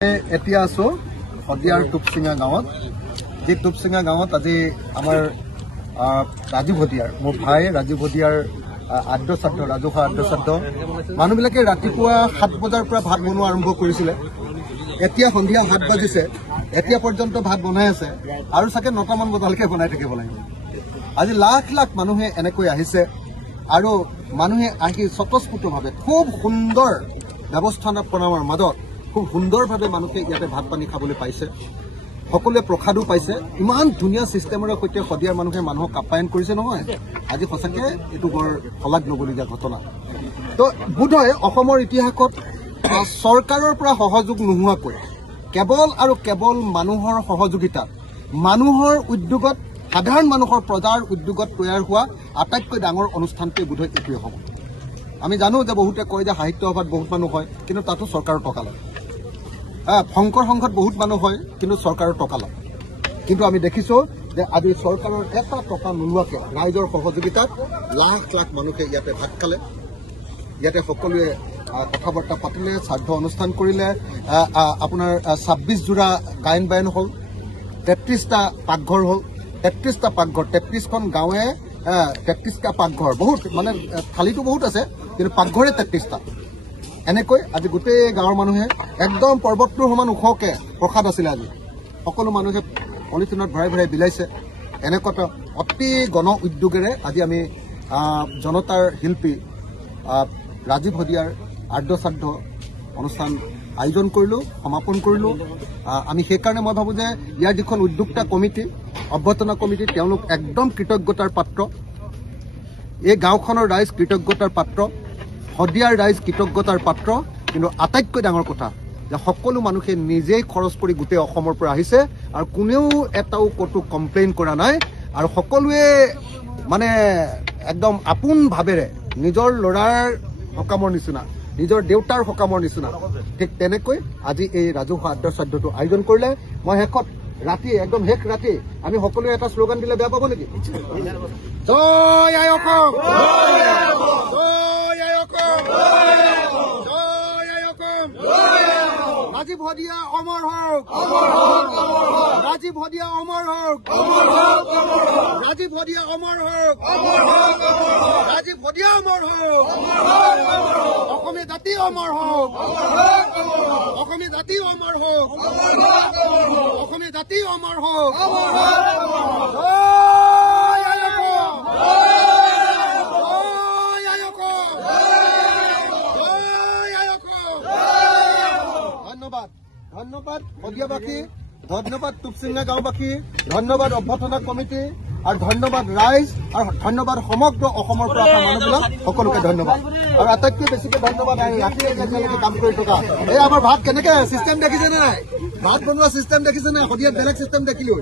এতিয়া আছো শদিয়াৰ টুপচিঙা গাঁৱত যে টুপচিঙা গাঁৱত আজি আমাৰ ৰাজীৱ ভদিয়াৰ মোৰ ভাই ৰাজীৱ ভদিয়াৰ আদ্যশ্ৰাদ্ধ ৰাজহুৱা আদ্যশ্ৰাদ্ধ মানুহবিলাকে ৰাতিপুৱা 7 বজাৰ পৰা ভাত বনোৱা আৰম্ভ কৰিছিলে এতিয়া সন্ধিয়া 7 বাজিছে এতিয়া পৰ্যন্ত ভাত বনাই আছে আৰু সাকে 9টা মান বজালৈকে বনাই থাকিব লাগিব আজি লাখ লাখ মানুহে এনেকৈ আহিছে আৰু মানুহে আহি স্বতঃস্ফূৰ্তভাৱে খুব সুন্দৰ ব্যৱস্থাপনাৰ মাজত খুব সুন্দৰভাৱে মানুহে ইয়াতে ভাত পানী খাবলৈ পাইছে সকলোৱে প্ৰসাদো পাইছে ইমান ধুনীয়া সিস্টেমৰে সৈতে শদিয়াৰ মানুহে মানুহক আপ্যায়ন কৰিছে নহয় আজি সঁচাকে এটো বৰ হলাক নগলীয়া ঘটনা তো বুধয় অসমৰ ইতিহাসত চৰকাৰৰ পৰা সহযোগ নোহোৱাকৈ কেৱল আৰু কেৱল মানুহৰ সহযোগিতা মানুহৰ উদ্যোগত সাধাৰণ মানুহৰ প্ৰজাৰ উদ্যোগত তৈয়াৰ হোৱা আটাইতকৈ ডাঙৰ অনুষ্ঠানটো বুধয় এটোৱে হ'ব আমি জানো যে বহুতে কয় যে সাহিত্য সভাত বহুত মানুহ হয় কিন্তু তাতো চৰকাৰৰ টকা লাগে ফংকৰ সংঘত বহুত মানুহ হয় কিন্তু চৰকাৰৰ টকা লাগে কিন্তু আমি দেখিছো যে আজি চৰকাৰৰ এটা টকা নোলোৱাকে ৰাইজৰ সহযোগিতাত লাখ লাখ মানুহে ইয়াতে ভাত খালে ইয়াতে সকলোৱে কথা বাৰ্তা পাতিলে শ্ৰাদ্ধ অনুষ্ঠান কৰিলে আপোনাৰ 26 জোৰা গায়ন বায়ন হ'ল 33টা পাকঘৰ হ'ল 33টা পাকঘৰ 33খন গাঁৱে 33টা পাকঘৰ বহুত মানে থালিটো বহুত আছে কিন্তু পাকঘৰে 33টা এনেকৈ আজি গোটেই গাঁৱৰ মানুহে একদম পৰ্বতটোৰ সমান ওখকে প্ৰসাদ আছিল আজি সকলো মানুহে পলিথিনত ভৰাই ভৰাই বিলাইছে এনেকটা অতি গণ উদ্যোগেৰে আজি আমি জনতাৰ শিল্পী ৰাজীৱ ভদিয়াৰ আদ্যশ্ৰাদ্ধ অনুষ্ঠান আয়োজন কৰিলো সমাপন কৰিলো আমি সেই কাৰণে মই ভাবো যে ইয়াৰ যিখন উদ্যোক্তা কমিটি অভ্যৰ্থনা কমিটি তেওঁলোক একদম কৃতজ্ঞতাৰ পাত্ৰ এই গাঁওখনৰ ৰাইজ কৃতজ্ঞতাৰ পাত্ৰ শদিয়াৰ ৰাইজ কৃতজ্ঞতাৰ পাত্ৰ কিন্তু আটাইতকৈ ডাঙৰ কথা যে সকলো মানুহে নিজেই খৰচ কৰি গোটেই অসমৰ পৰা আহিছে আৰু কোনেও এটাও কতো কমপ্লেইন কৰা নাই আৰু সকলোৱে মানে একদম আপোন ভাবেৰে নিজৰ লৰাৰ সকামৰ নিচিনা নিজৰ দেউতাৰ সকামৰ নিচিনা ঠিক তেনেকৈ আজি এই ৰাজহুৱা আদ্যশ্ৰাদ্ধটো আয়োজন কৰিলে মই শেষত ৰাতি একদম শেষ ৰাতি আমি সকলোৱে এটা শ্লোগান দিলে বেয়া পাব নেকি জয় আই অসম ৰাজীৱ ভদিয়া অমৰ হওক ৰাজীৱ ভদিয়া অমৰ হওক ৰাজীৱ ভদিয়া অমৰ হওক ৰাজীৱ ভদিয়া অমৰ হওক অসমীয়া জাতি অমৰ হওক অসমীয়া জাতি অমৰ হওক অসমীয়া জাতি অমৰ হওক ধন্যবাদ শদিয়াবাসী ধন্যবাদ টুপচিঙা গাঁওবাসী ধন্যবাদ অভ্যৰ্থনা কমিটি আৰু ধন্যবাদ ৰাইজ আৰু ধন্যবাদ সমগ্ৰ অসমৰ পৰা অহা মানুহবিলাক সকলোকে ধন্যবাদ আৰু আটাইতকৈ বেছিকৈ ধন্যবাদ ৰাতি এতিয়ালৈকে কাম কৰি থকা এই আমাৰ ভাত কেনেকে চিষ্টেম দেখিছে নাই ভাত বনোৱা চিষ্টেম দেখিছে নাই শদিয়াত বেলেগ চিষ্টেম দেখিলো